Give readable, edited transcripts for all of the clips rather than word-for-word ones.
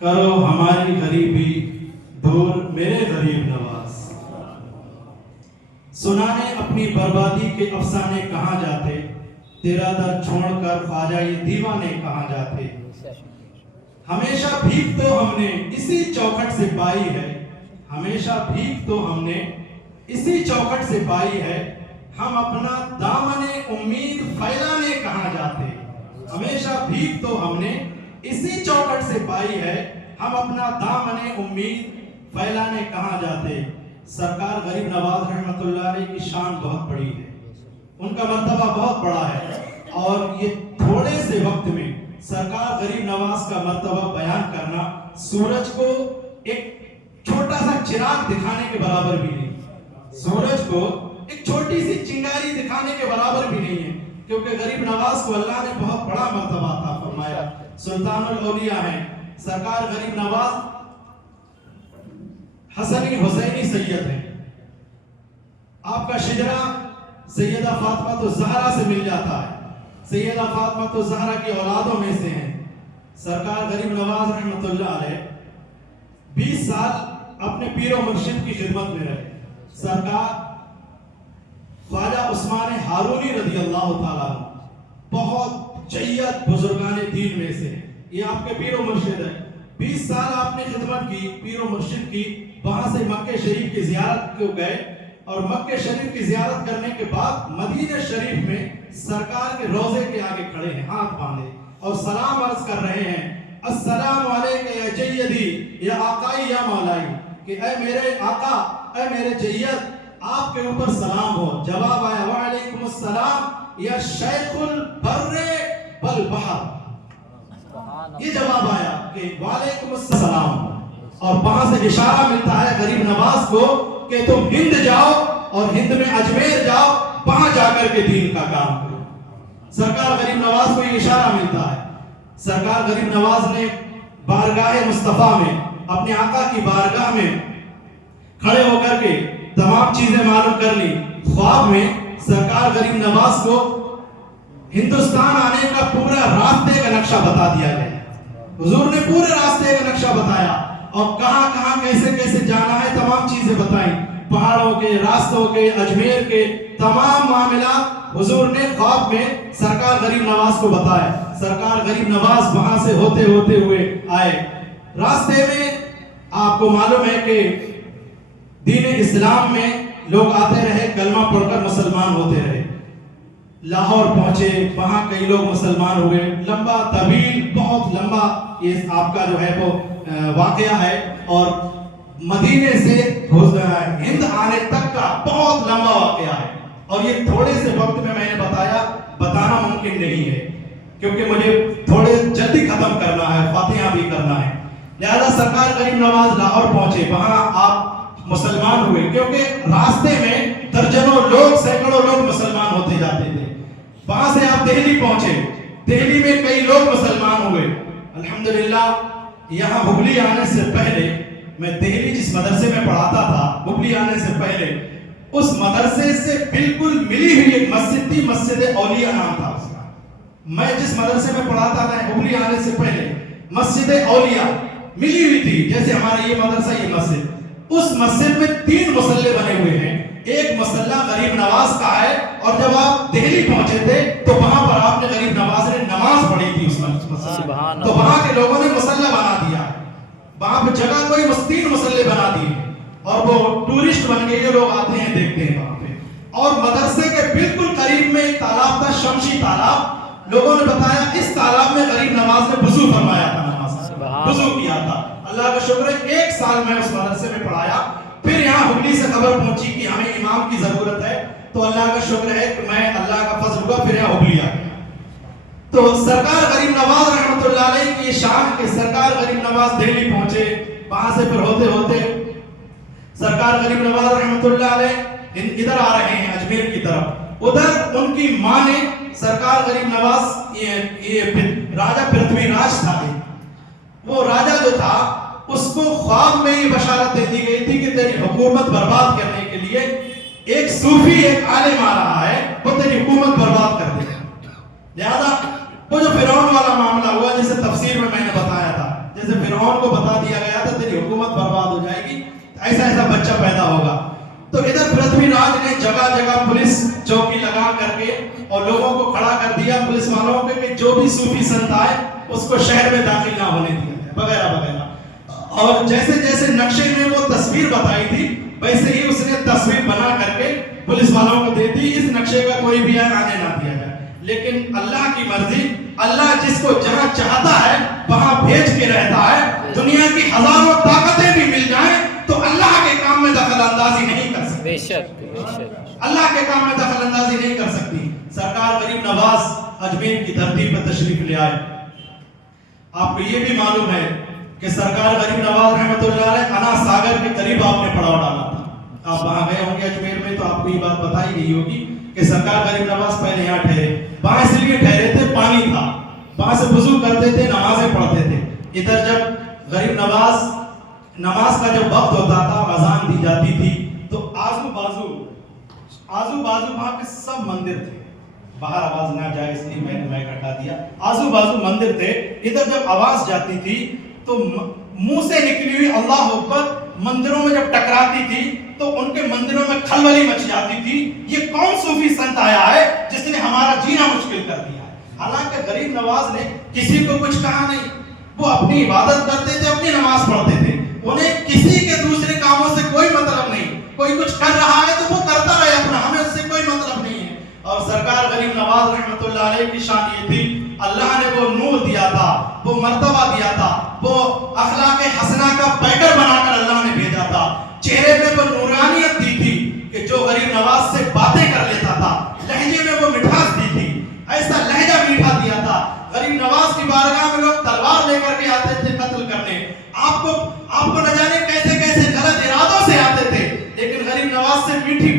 کرو ہماری غریبی دور میرے غریب نواز. سنانے اپنی بربادی کے افسانے کہاں جاتے, تیرا در چھوڑ کر خواجہ یہ دیوانے کہاں جاتے. ہمیشہ بھیک تو ہم نے اسی چوکھٹ سے پائی ہے, ہمیشہ بھیک تو ہم نے اسی چوکھٹ سے پائی ہے, ہم اپنا دامن امید پھیلانے کہاں جاتے. ہمیشہ بھیک تو ہم نے اسی چوکھٹ سے پائی ہے, ہم اپنا دامن امید پھیلانے کہاں جاتے. سرکار غریب نواز رحمۃ اللہ علیہ کی شان بہت بڑی ہے, ان کا مرتبہ بہت بڑا ہے, اور یہ تھوڑے سے وقت میں سرکار غریب نواز کا مرتبہ بیان کرنا سورج کو ایک چھوٹا سا چراغ دکھانے کے برابر بھی نہیں, سورج کو ایک چھوٹی سی چنگاری دکھانے کے برابر بھی نہیں ہے, کیونکہ غریب نواز کو اللہ نے بہت بڑا مرتبہ عطا فرمایا. سلطان الاولیاء ہیں سرکار غریب نواز, حسنی حسینی سید ہیں. آپ کا شجرہ سیدہ فاطمہ الزہرا سے مل جاتا ہے, سیدہ فاطمہ الزہرا کی اولادوں میں سے ہیں. سرکار غریب نواز رحمۃ اللہ علیہ 20 سال اپنے پیر و مرشد کی خدمت میں رہے. سرکار خواجہ عثمان ہارونی رضی اللہ تعالیٰ بہت جید بزرگان دین میں سے, یہ آپ کے پیر و مرشد ہے. 20 سال آپ نے خدمت کی, پیر و مرشد کی. وہاں سے مکہ شریف کی زیارت کو گئے, اور مکہ شریف کی زیارت کرنے کے بعد مدینہ شریف میں سرکار کے روضے کے آگے کھڑے ہیں, ہاتھ باندھے اور سلام عرض کر رہے ہیں, السلام علیکم یا جیدی یا آقائی یا مولائی, کہ اے میرے آقا, اے میرے جید, آپ کے اوپر سلام ہو. جواب آیا وعلیکم السلام یا شیخ البر والبحر, یہ جواب آیا کہ وعلیکم السلام. اور وہاں سے اشارہ ملتا ہے غریب نواز کو کہ تم ہند جاؤ, اور ہند میں اجمیر جاؤ, وہاں جا کر کے دین کا کام کرو. سرکار غریب نواز کو یہ اشارہ ملتا ہے. سرکار غریب نواز نے بارگاہ مصطفیٰ میں, اپنے آقا کی بارگاہ میں کھڑے ہو کر کے تمام چیزیں معلوم کر لی. خواب میں سرکار غریب نواز کو ہندوستان آنے کا پورا راستے کا نقشہ بتا دیا گیا. حضور نے پورے راستے کا نقشہ بتایا, اور کہاں کہاں کیسے کیسے جانا ہے تمام چیزیں بتائیں. پہاڑوں کے, راستوں کے, اجمیر کے تمام معاملات حضور نے خواب میں سرکار غریب نواز کو بتایا. سرکار غریب نواز وہاں سے ہوتے ہوئے آئے. راستے میں آپ کو معلوم ہے کہ دین اسلام میں لوگ آتے رہے, کلمہ پڑھ کر مسلمان ہوتے رہے. لاہور پہنچے, وہاں کئی لوگ مسلمان ہوئے. لمبا طویل, بہت لمبا یہ آپ کا جو ہے وہ واقعہ ہے, اور مدینے سے ہند آنے تک کا بہت لمبا واقعہ ہے. اور یہ تھوڑے سے وقت میں نے بتانا ممکن نہیں ہے, کیونکہ مجھے تھوڑے جلدی ختم کرنا ہے, فاتحہ بھی کرنا ہے. لہذا سرکار غریب نواز لاہور پہنچے, وہاں آپ مسلمان ہوئے, کیونکہ راستے میں درجنوں لوگ, سینکڑوں لوگ مسلمان ہوتے جاتے تھے. وہاں سے آپ دہلی پہنچے, دہلی میں کئی لوگ مسلمان ہوئے. الحمدللہ یہاں ہبلی آنے سے پہلے, میں دہلی جس مدرسے میں پڑھاتا تھا, ہبلی آنے سے پہلے اس مدرسے سے بالکل ملی ہوئی ایک مسجد تھی, مسجد اولیاء نام تھا اس کا. میں جس مدرسے میں پڑھاتا تھا ہبلی آنے سے پہلے مسجد اولیاء ملی ہوئی تھی, جیسے ہمارا یہ مدرسہ, یہ مسجد. اس مسجد میں 3 مصلے بنے ہوئے ہیں. ایک مصلہ غریب نواز کا ہے, اور جب آپ دہلی پہنچے تھے تو وہاں پر آپ نے غریب نواز نے نماز پڑھی تھی اس مسجد, تو وہاں کے لوگوں نے مصلہ بنا دیا. وہاں پہ جگہ کوئی 3 مصلے بنا دیے, اور وہ ٹورسٹ بن کے یہ لوگ آتے ہیں, دیکھتے ہیں وہاں پہ. اور مدرسے کے بالکل قریب میں ایک تالاب تھا, شمشی تالاب. لوگوں نے بتایا اس تالاب میں غریب نواز نے وضو فرمایا تھا, نماز وضو کیا تھا. اللہ کا شکر ہے 1 سال میں اس مدرسے میں پڑھایا. پھر یہاں ہبلی سے خبر پہنچی کہ ہمیں امام کی ضرورت ہے, تو اللہ کا شکر ہے کہ میں, اللہ کا فضل ہوا, پھر یہاں ہبلی آ گیا. تو سرکار غریب نواز رحمۃ اللہ علیہ کی شان کے سرکار غریب نواز دہلی پہنچے. وہاں سے پھر ہوتے ہوتے سرکار غریب نواز رحمۃ اللہ علیہ ادھر آ رہے ہیں اجمیر کی طرف. ادھر ان کی ماں نے سرکار غریب نواز, یہ راجہ پرتھوی راج تھا, وہ راجہ جو تھا اس کو خواب میں یہ بشارت دے دی گئی تھی کہ تیری حکومت برباد کرنے کے لیے ایک صوفی, ایک عالم آ رہا ہے, وہ تیری حکومت برباد کر دے گا. لہذا وہ جو فرعون والا معاملہ ہوا, جیسے تفسیر میں نے بتایا تھا, جیسے فرعون فرعون کو بتا دیا گیا تھا تیری حکومت برباد ہو جائے گی, ایسا ایسا بچہ پیدا ہوگا. تو ادھر پرتھوی راج نے جگہ جگہ پولیس چوکی لگا کر کے اور لوگوں کو کھڑا کر دیا پولیس والوں کے کہ جو بھی صوفی سنت آئے اس کو شہر میں داخل نہ ہونے دیا جائے وغیرہ وغیرہ. اور جیسے جیسے نقشے میں وہ تصویر بتائی تھی ویسے ہی اس نے تصویر بنا کر کے پولیس والوں کو دے دی, اس نقشے کا کوئی بھی آنے نہ دیا جائے. لیکن اللہ کی مرضی, اللہ جس کو جہاں چاہتا ہے وہاں بھیج کے رہتا ہے. دنیا کی ہزاروں طاقتیں بھی مل جائیں تو اللہ کے کام میں دخل اندازی نہیں کر سکتی. بے شک اللہ کے کام میں دخل اندازی نہیں کر سکتی. سرکار غریب نواز اجمیر کی دھرتی پر تشریف لے آئے. آپ کو یہ بھی معلوم ہے کہ سرکار غریب نواز رحمۃ اللہ علیہ انا ساگر کے قریب آپ نے پڑاؤ ڈالا تھا. آپ وہاں گئے ہوں گے اجمیر میں تو آپ کو یہ بات بتائی گئی ہوگی کہ سرکار غریب نواز پہلے یہاں ٹھہرے. وہاں اس لیے ٹھہرے تھے پانی تھا, وہاں سے وضو کرتے تھے, نمازیں پڑھتے تھے. ادھر جب غریب نواز نماز کا جب وقت ہوتا تھا, اذان دی جاتی تھی تو آزو بازو وہاں پہ سب مندر تھے. باہر آواز نہ جائے اس لیے میں نے ہٹا دیا. آزو بازو مندر تھے. ادھر جب آواز جاتی تھی تو منہ سے نکلی ہوئی اللہ اکبر مندروں میں جب ٹکراتی تھی تو ان کے مندروں میں کھلبلی مچ جاتی تھی. یہ کون صوفی سنت آیا ہے جس نے ہمارا جینا مشکل کر دیا ہے. حالانکہ غریب نواز نے کسی کو کچھ کہا نہیں, وہ اپنی عبادت کرتے تھے, اپنی نماز پڑھتے تھے, انہیں کسی کے دوسرے کاموں سے کوئی مطلب نہیں. کوئی کچھ کر رہا ہے تو وہ کرتا رہے اپنا, ہمیں اس سے کوئی مطلب نہیں ہے. اور سرکار غریب نواز رحمۃ اللہ علیہ کی شان یہ تھی, اللہ نے وہ نور دیا تھا, وہ مرتبہ دیا تھا, وہ اخلاق حسنہ کا پیکر بنا کر اللہ نے بھیجا تھا. چہرے پہ وہ نورانیت دی تھی کہ جو غریب نواز سے باتیں کر لیتا تھا, لہجے میں وہ مٹھاس دی تھی, ایسا لہجہ میٹھا دیا تھا. غریب نواز کی بارگاہ میں لوگ تلوار لے کر کے آتے تھے قتل کرنے. آپ کو نہ جانے کیسے کیسے غلط ارادوں سے آتے تھے, لیکن غریب نواز سے میٹھی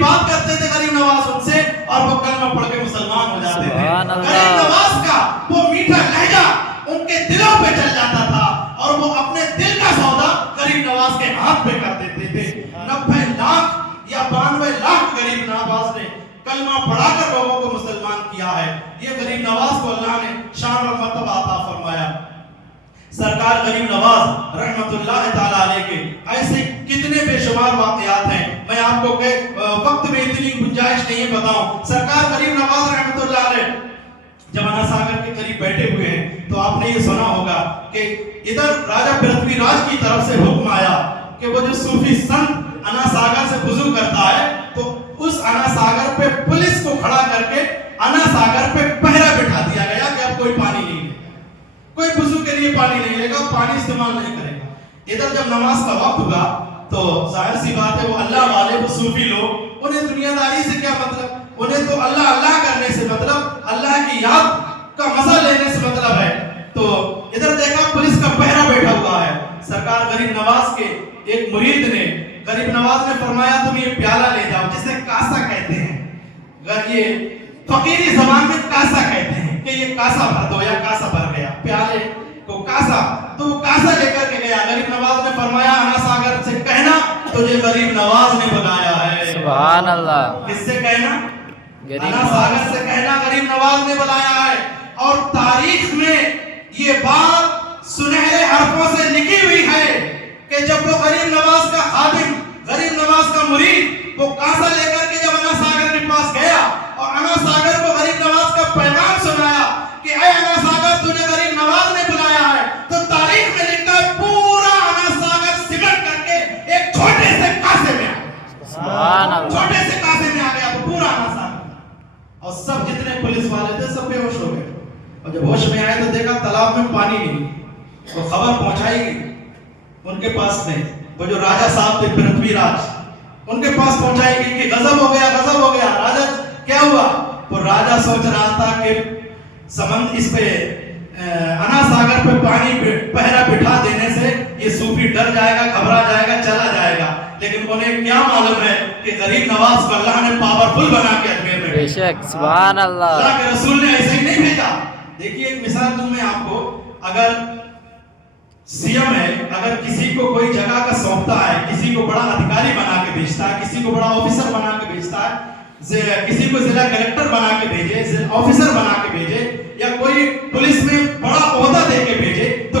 بات کرتے تھے غریب نواز ان سے, اور وہ کلمہ پڑھ کے مسلمان ہو جاتے تھے. غریب نواز کا وہ میٹھا لہجہ ان کے دلوں پہ چل جاتا تھا اور وہ اپنے دل کا سودا غریب نواز کے ہاتھ پہ کر دیتے تھے. 90 لاکھ یا 92 لاکھ غریب نواز نے کلمہ پڑھا کر لوگوں کو مسلمان کیا ہے. یہ غریب نواز کو اللہ نے شان اور مرتبہ عطا فرمایا. سرکار غریب نواز رحمت اللہ تعالی علیہ کے ایسے کتنے بے شمار واقعات ہیں, میں آپ کو وقت میں اتنی گنجائش نہیں بتاؤں. سرکار غریب نواز رحمت اللہ علیہ جب انا ساگر کے قریب بیٹھے ہوئے ہیں تو آپ نے یہ سنا ہوگا کہ ادھر راجہ پرتھوی راج کی طرف سے حکم آیا کہ وہ جو صوفی سنت انا ساگر سے وضو کرتا ہے تو اس انا ساگر پہ پولیس کو کھڑا کر کے انا ساگر پہ پہرا بٹھا دیا گیا کہ اب کوئی پانی نہیں لے گا, کوئی وضو کے لیے پانی نہیں لے گا, پانی استعمال نہیں کرے گا. ادھر جب نماز کا وقت ہوگا تو ظاہر سی بات ہے وہ اللہ والے, وہ صوفی لوگ, انہیں دنیا داری سے کیا مطلب, انہیں تو اللہ اللہ کرنے سے مطلب, اللہ کی یاد کا مزہ لینے سے مطلب ہے. تو ادھر دیکھا پولیس کا پہرا بیٹھا ہوا ہے. سرکار غریب نواز کے ایک مرید نے, غریب نواز نے فرمایا تم یہ پیالہ لے جاؤ, جسے کاسا کہتے ہیں, یہ فقیری زبان میں کاسا کہتے ہیں کہ یہ کاسا بھر دو یا کاسا بھر گیا, پیالے کو کاسا, تو وہ کاسا لے کر کے گیا. غریب نواز نے فرمایا انا ساگر سے کہنا تجھے غریب نواز نے بلایا ہے. سبحان اللہ. کس سے کہنا؟ انا ساگر سے کہنا غریب نواز نے بلایا ہے. اور تاریخ میں یہ بات سنہرے حرفوں سے لکھی ہوئی ہے کہ جب وہ غریب نواز کا خادم, غریب نواز کا مرید وہ کاسا لے کر کے جب انا ساگر کے پاس گیا اور انا ساگر کو غریب نواز کا پیغام سنایا کہ اے انا ساگر تجھے غریب نواز نے بلایا ہے, تو تاریخ میں لکھا ہے پورا انا ساگر سمٹ کر کے ایک چھوٹے سے کاسے میں آ گیا. سبحان اللہ. چھوٹے سے کاسے میں آ گیا تو پورا انا ساگر, اور سب جتنے پولیس والے تھے سب بے ہوش ہو گئے. اور جب ہوش میں آئے تو دیکھا تالاب میں پانی نہیں. وہ خبر پہنچائی گئی ان کے پاس نہیں, وہ جو راجہ صاحب تھے پرتھوی راج, ان کے پاس پہنچائی گئی کہ غضب ہو گیا. راجہ کیا ہوا؟ وہ راجہ سوچ رہا تھا کہ سمند اس پہ انا ساگر پہ پانی پہرا بٹھا دینے سے یہ صوفی ڈر جائے گا, گھبرا جائے گا, چلا جائے گا. لیکن انہیں کیا معلوم ہے کہ غریب نواز کو اللہ نے پاورفل بنا کے اجمیر میں. بے شک, سبحان اللہ. اللہ کے رسول نے ایسے ہی نہیں بھیجا. دیکھیے ایک مثال دوں میں آپ کو, اگر سی ایم ہے, اگر کسی کو کوئی جگہ کا سونپتا ہے, کسی کو بڑا ادھیکاری بنا کے بھیجتا ہے, کسی کو بڑا آفیسر بنا کے بھیجتا ہے, کسی کو ضلع کلیکٹر بنا کے بھیجے, آفیسر بنا کے بھیجے, یا کوئی پولیس میں بڑا عہدہ دے کے بھیجے, تو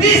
20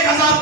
1000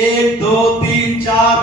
1 2 3 4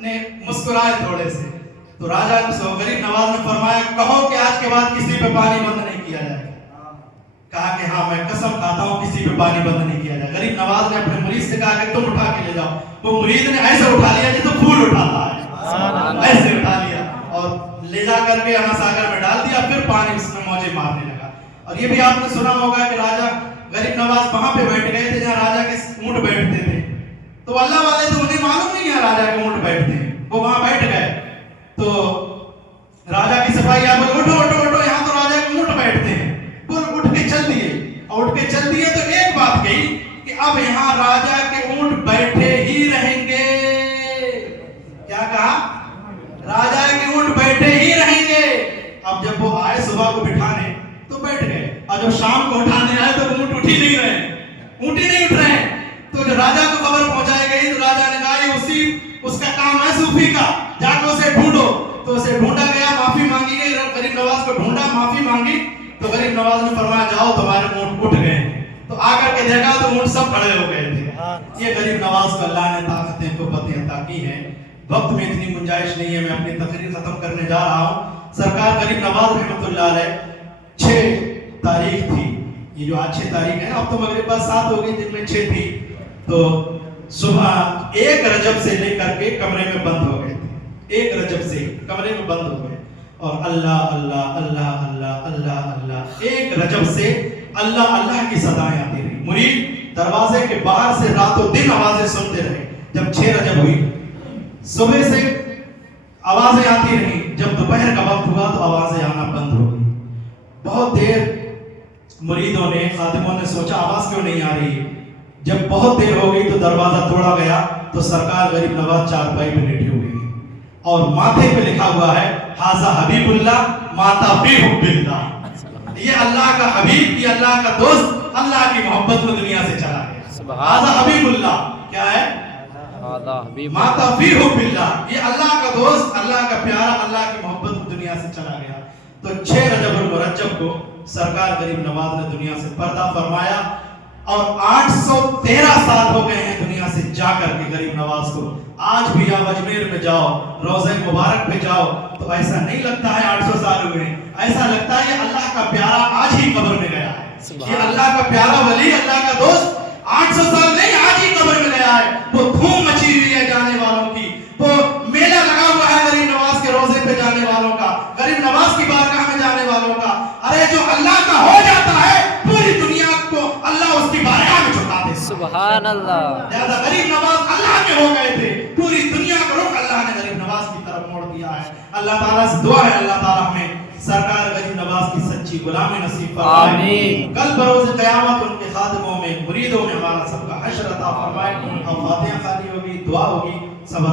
نے مسکرائے تھوڑے سے. تو راجا نے غریب نواز نے فرمایا کہو کہ آج کے بعد کسی پہ پانی بند نہیں کیا جائے گا. کہا کہ ہاں میں قسم کھاتا ہوں کسی پہ پانی بند نہیں کیا جائے. غریب نواز نے اپنے مرید سے کہا کہ تم اٹھا کے لے جاؤ. وہ مرید نے ایسے اٹھا لیا جیسے پھول اٹھاتا ہے, ایسے اٹھا لیا اور لے جا کر کے انا ساگر میں ڈال دیا. پھر پانی اس میں موجیں مارنے لگا. اور یہ بھی آپ نے سنا ہوگا کہ راجا غریب نواز وہاں پہ بیٹھ گئے تھے جہاں راجا کے اونٹ بیٹھتے تھے. تو اللہ والے تو انہیں معلوم نہیں ہے راجا کے اونٹ بیٹھتے ہیں, وہ وہاں بیٹھ گئے. تو راجا کی صفائی آپ اٹھو اٹھو اٹھو, یہاں تو راجا کے اونٹ بیٹھتے ہیں. وہ اٹھ کے چل دیے, اور اٹھ کے چل دیے تو ایک بات کہی کہ اب یہاں راجا کے اونٹ بیٹھے ہی رہیں گے. کیا کہا؟ راجا کے اونٹ بیٹھے ہی رہیں گے. اب جب وہ آئے صبح کو بٹھانے تو بیٹھ گئے, اور جب شام کو اٹھانے آئے تو اونٹ اٹھ ہی نہیں رہے, اونٹ ہی نہیں اٹھ رہے. تو جب راجا کو خبر پہنچائی گئی تو راجا نے کہا یہ اس کا کام ہے صوفی کا, جا کے اسے ڈھونڈو. تو اسے ڈھونڈا گیا, معافی مانگی گئی. غریب نواز کو ڈھونڈا, معافی مانگی. تو غریب نواز نے فرمایا جاؤ تمہارے اونٹ اٹھ گئے. تو آ کر کے دیکھا تو اونٹ سب کھڑے ہو گئے تھے. یہ غریب نواز کو اللہ نے طاقتیں قوتیں عطا کی ہیں. وقت میں اتنی گنجائش نہیں ہے, میں اپنی تقریر ختم کرنے جا رہا ہوں. سرکار غریب نواز رحمۃ اللہ علیہ 6 تاریخ تھی, یہ جو آج 6 تاریخ ہے, اب تو مغرب بعد 7 ہو گئی, جن میں 6 تھی. تو صبح 1 رجب سے لے کر کے کمرے میں بند ہو گئے تھے. 1 رجب سے کمرے میں بند ہو گئے اور اللہ اللہ اللہ اللہ اللہ اللہ 1 رجب سے اللہ اللہ کی صدائیں آتی رہی. مرید دروازے کے باہر سے رات و دن آوازیں سنتے رہے. جب 6 رجب ہوئی صبح سے آوازیں آتی رہی, جب دوپہر کا وقت ہوا تو آوازیں آنا بند ہو گئی. بہت دیر مریدوں نے, خادموں نے سوچا آواز کیوں نہیں آ رہی. جب بہت دیر ہو گئی تو دروازہ توڑا گیا تو سرکار غریب نواز چارپائی پہ لیٹے ہوئے ہیں اور ماتھے پہ لکھا ہوا ہے ھذا حبیب اللہ ماتا فی حب اللہ. یہ اللہ کا حبیب, یہ اللہ کا دوست, اللہ کی محبت میں دنیا سے چلا گیا. ھذا حبیب اللہ کیا ہے؟ ماتا فی حب اللہ, یہ اللہ کا دوست, اللہ کا پیارا, اللہ کی محبت میں دنیا سے چلا گیا. تو 6 رجب المرجب کو سرکار غریب نواز نے دنیا سے پردہ فرمایا اور 813 سال ہو گئے ہیں دنیا سے جا کر کے غریب نواز کو. آج بھی آپ اجمیر میں جاؤ, روضہ مبارک پہ جاؤ تو ایسا نہیں لگتا ہے 800 سال ہوئے ہیں, ایسا لگتا ہے یہ اللہ کا پیارا آج ہی قبر میں گیا ہے. یہ اللہ کا پیارا ولی, اللہ کا دوست 800 سال نہیں, آج ہی قبر میں گیا ہے. وہ دھوم مچی ہوئی ہے جانے والوں کی, وہ میلہ لگا ہوا ہے غریب نواز کے روزے پہ جانے والوں کا, غریب نواز کی بارگاہ میں جانے والوں کا. ارے جو اللہ کا ہو جاتا ہے پوری دنیا کو اللہ اس کی بارگاہ میں جھکا دے. سبحان اللہ. لہذا غریب نواز اللہ کے ہو گئے تھے, پوری دنیا کا رخ اللہ نے غریب نواز کی طرف موڑ دیا ہے. اللہ تعالیٰ سے دعا ہے اللہ تعالیٰ ہمیں سرکار غریب نواز کی سچی غلامی نصیب فرمائے. آمین. کل بروز قیامت ان کے خادموں میں, مریدوں میں ہمارا سب کا حشر عطا فرمائے. اب فاتحہ خانی ہوگی, دعا ہوگی, سب